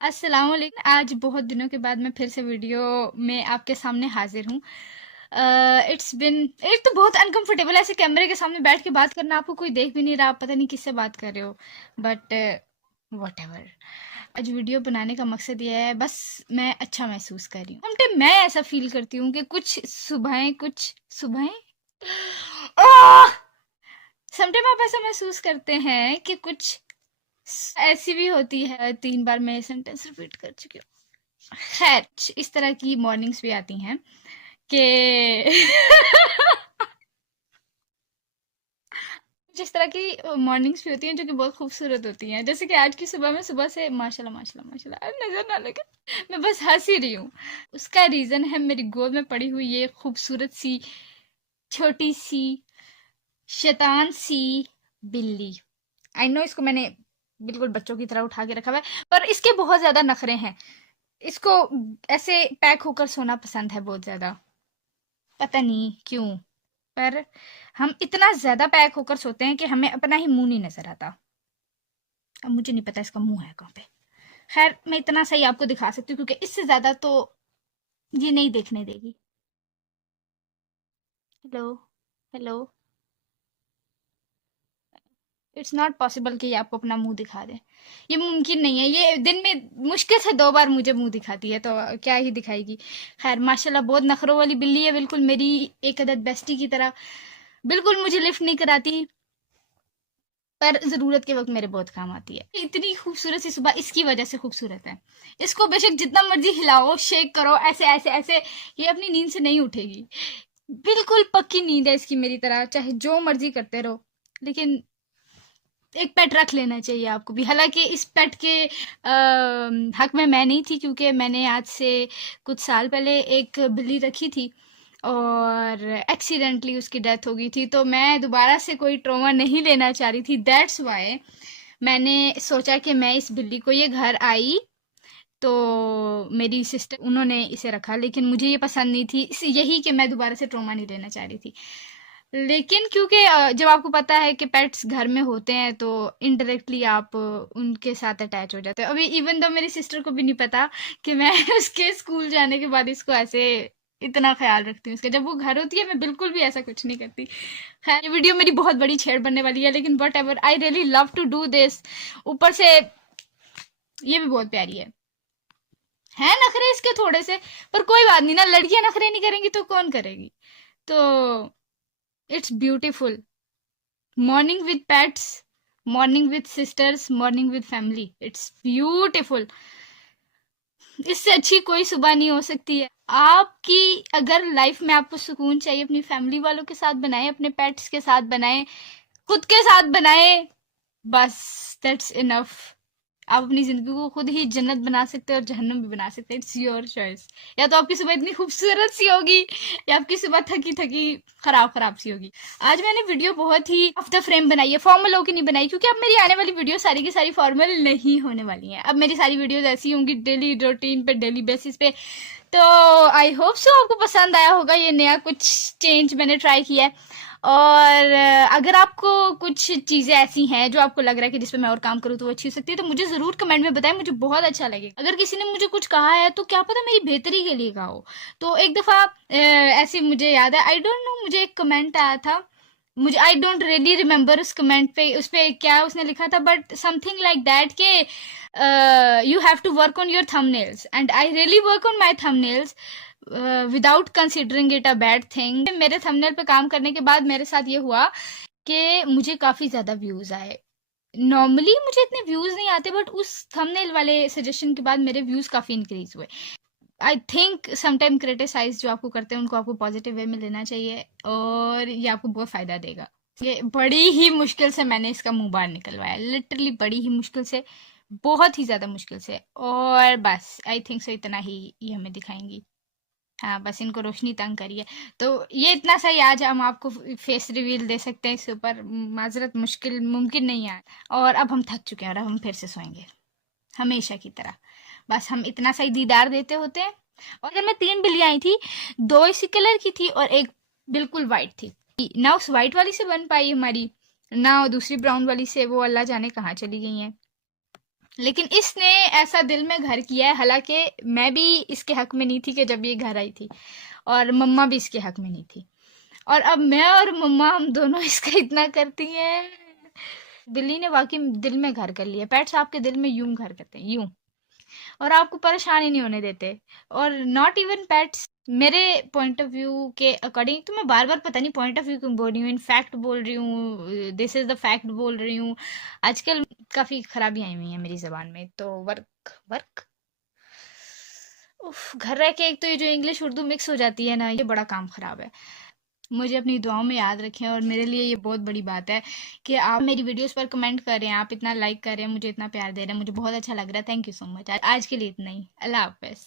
अस्सलाम वालेकुम। आज बहुत दिनों के बाद मैं फिर से वीडियो में आपके सामने हाजिर हूँ। इट्स बिन एक तो बहुत अनकंफर्टेबल ऐसे कैमरे के सामने बैठ के बात करना, आपको कोई देख भी नहीं रहा, आप पता नहीं किससे बात कर रहे हो। बट वट एवर, आज वीडियो बनाने का मकसद ये है, बस मैं अच्छा महसूस कर रही हूँ। समटाइम मैं ऐसा फील करती हूँ कि कुछ सुबहें समटाइम आप ऐसा महसूस करते हैं कि कुछ ऐसी भी होती है। 3 बार मैं सेंटेंस रिपीट कर चुकी हूँ। खैर, इस तरह की मॉर्निंग्स भी आती हैं कि जिस तरह की मॉर्निंग्स भी होती हैं जो कि बहुत खूबसूरत होती हैं, जैसे कि आज की सुबह में सुबह से माशाल्लाह माशाल्लाह माशाल्लाह नजर ना लगे, मैं बस हंस ही रही हूँ। उसका रीजन है मेरी गोद में पड़ी हुई ये खूबसूरत सी छोटी सी शैतान सी बिल्ली। आई नो इसको मैंने बिल्कुल बच्चों की तरह उठा के रखा हुआ है, पर इसके बहुत ज्यादा नखरे हैं। इसको ऐसे पैक होकर सोना पसंद है बहुत ज्यादा, पता नहीं क्यों। पर हम इतना ज्यादा पैक होकर सोते हैं कि हमें अपना ही मुंह नहीं नजर आता। अब मुझे नहीं पता इसका मुंह है कहाँ पे। खैर, मैं इतना सही आपको दिखा सकती हूँ क्योंकि इससे ज्यादा तो ये नहीं देखने देगी। Hello, hello. It's not possible कि ये आपको अपना मुंह दिखा दे। ये मुमकिन नहीं है। ये दिन में मुश्किल से 2 बार मुझे मुंह दिखाती है, तो क्या ही दिखाएगी। खैर, माशाल्लाह बहुत नखरों वाली बिल्ली है, बिल्कुल मेरी एक अदद बेस्टी की तरह। बिल्कुल मुझे लिफ्ट नहीं कराती, पर जरूरत के वक्त मेरे बहुत काम आती है। इतनी खूबसूरत सी सुबह इसकी वजह से खूबसूरत है। इसको बेशक जितना मर्जी हिलाओ, शेक करो, ऐसे ऐसे ऐसे, ये अपनी नींद से नहीं उठेगी। बिल्कुल पक्की नींद है इसकी मेरी तरह, चाहे जो मर्जी करते रहो। लेकिन एक पेट रख लेना चाहिए आपको भी। हालांकि इस पेट के हक में मैं नहीं थी, क्योंकि मैंने आज से कुछ साल पहले एक बिल्ली रखी थी और एक्सीडेंटली उसकी डेथ हो गई थी, तो मैं दोबारा से कोई ट्रॉमा नहीं लेना चाह रही थी। दैट्स वाई मैंने सोचा कि मैं इस बिल्ली को, ये घर आई तो मेरी सिस्टर उन्होंने इसे रखा, लेकिन मुझे ये पसंद नहीं थी, यही कि मैं दोबारा से ट्रॉमा नहीं लेना चाह रही थी। लेकिन क्योंकि जब आपको पता है कि पेट्स घर में होते हैं तो इनडायरेक्टली आप उनके साथ अटैच हो जाते हो। अभी इवन तो मेरी सिस्टर को भी नहीं पता कि मैं उसके स्कूल जाने के बाद इसको ऐसे इतना ख्याल रखती हूँ उसका। जब वो घर होती है मैं बिल्कुल भी ऐसा कुछ नहीं करती। खैर, ये वीडियो मेरी बहुत बड़ी छेड़ बनने वाली है, लेकिन whatever, I really love to do this. ऊपर से ये भी बहुत प्यारी है नखरे इसके थोड़े से, पर कोई बात नहीं ना, लड़कियां नखरे नहीं करेंगी तो कौन करेगी। तो it's beautiful morning with pets, morning with sisters, morning with family, it's beautiful. इससे अच्छी कोई सुबह नहीं हो सकती है आपकी। अगर लाइफ में आपको सुकून चाहिए, अपनी फैमिली वालों के साथ बनाए, अपने पेट्स के साथ बनाए, खुद के साथ बनाए, बस दैट्स इनफ। आप अपनी जिंदगी को खुद ही जन्नत बना सकते हैं और जहन्नम भी बना सकते हैं। It's your choice. या तो आपकी सुबह इतनी खूबसूरत सी होगी, या आपकी सुबह थकी थकी खराब खराब सी होगी। आज मैंने वीडियो बहुत ही ऑफ द फ्रेम बनाई है, फॉर्मल होकर नहीं बनाई, क्योंकि अब मेरी आने वाली वीडियो सारी की सारी फॉर्मल नहीं होने वाली हैं। अब मेरी सारी वीडियोस ऐसी होंगी डेली रूटीन पे, डेली बेसिस पे। तो आई होप सो आपको पसंद आया होगा ये नया कुछ चेंज मैंने ट्राई किया है। और अगर आपको कुछ चीजें ऐसी हैं जो आपको लग रहा है कि जिस पे मैं और काम करूँ तो वो अच्छी हो सकती है, तो मुझे जरूर कमेंट में बताएं, मुझे बहुत अच्छा लगेगा। अगर किसी ने मुझे कुछ कहा है तो क्या पता मेरी बेहतरी के लिए कहा हो। तो एक दफा ऐसे मुझे याद है, आई डोंट नो, मुझे एक कमेंट आया था, मुझे आई डोंट रियली रिमेम्बर उस कमेंट पे, उस पे क्या उसने लिखा था, बट समथिंग लाइक दैट के you have to work on your thumbnails, and I really work on my thumbnails without considering it a bad thing. मेरे थंबनेल पे काम करने के बाद मेरे साथ ये हुआ कि मुझे काफी ज्यादा व्यूज आए। नॉर्मली मुझे इतने व्यूज नहीं आते, बट उस थंबनेल वाले सजेशन के बाद मेरे व्यूज काफी इंक्रीज हुए। आई थिंक समटाइम क्रिटिसाइज जो आपको करते हैं उनको आपको पॉजिटिव वे में लेना चाहिए, और ये आपको बहुत फायदा देगा। ये बड़ी ही मुश्किल से मैंने इसका मुंह बाहर निकलवाया, लिटरली बड़ी ही मुश्किल से, बहुत ही ज्यादा मुश्किल से। और बस आई थिंक सो इतना ही ये हमें दिखाएंगी। हाँ, बस इनको रोशनी तंग करिए। तो ये इतना सही, आज हम आपको फेस रिवील दे सकते हैं इसके ऊपर। माजरत मुश्किल मुमकिन नहीं है। और अब हम थक चुके हैं और अब हम फिर से सोएंगे हमेशा की तरह। बस हम इतना सही दीदार देते होते हैं। और जब मैं 3 बिल्लियां आई थी, 2 इसी कलर की थी और एक बिल्कुल वाइट थी। ना उस वाइट वाली से बन पाई हमारी, ना दूसरी ब्राउन वाली से, वो अल्लाह जाने कहाँ चली गई हैं। लेकिन इसने ऐसा दिल में घर किया है, हालांकि मैं भी इसके हक में नहीं थी कि जब ये घर आई थी, और मम्मा भी इसके हक में नहीं थी, और अब मैं और मम्मा हम दोनों इसका इतना करती हैं। बिल्ली ने वाकई दिल में घर कर लिया। पेट्स आपके दिल में यूं घर करते हैं, यूं, और आपको परेशान ही नहीं होने देते। और नॉट इवन पेट्स, मेरे पॉइंट ऑफ व्यू के अकॉर्डिंग, तो मैं बार बार पता नहीं पॉइंट ऑफ व्यू क्यों बोल रही हूँ, इन फैक्ट बोल रही हूँ, दिस इज द फैक्ट बोल रही हूँ। आजकल काफी खराबी आई हुई है मेरी जबान में, तो वर्क वर्क उफ, घर रह के एक तो ये जो इंग्लिश उर्दू मिक्स हो जाती है ना, ये बड़ा काम खराब है। मुझे अपनी दुआओं में याद रखें, और मेरे लिए ये बहुत बड़ी बात है कि आप मेरी वीडियोस पर कमेंट कर रहे हैं, आप इतना लाइक कर रहे हैं, मुझे इतना प्यार दे रहे हैं, मुझे बहुत अच्छा लग रहा है। Thank you so much. आज के लिए इतना ही। अल्लाह हाफिज।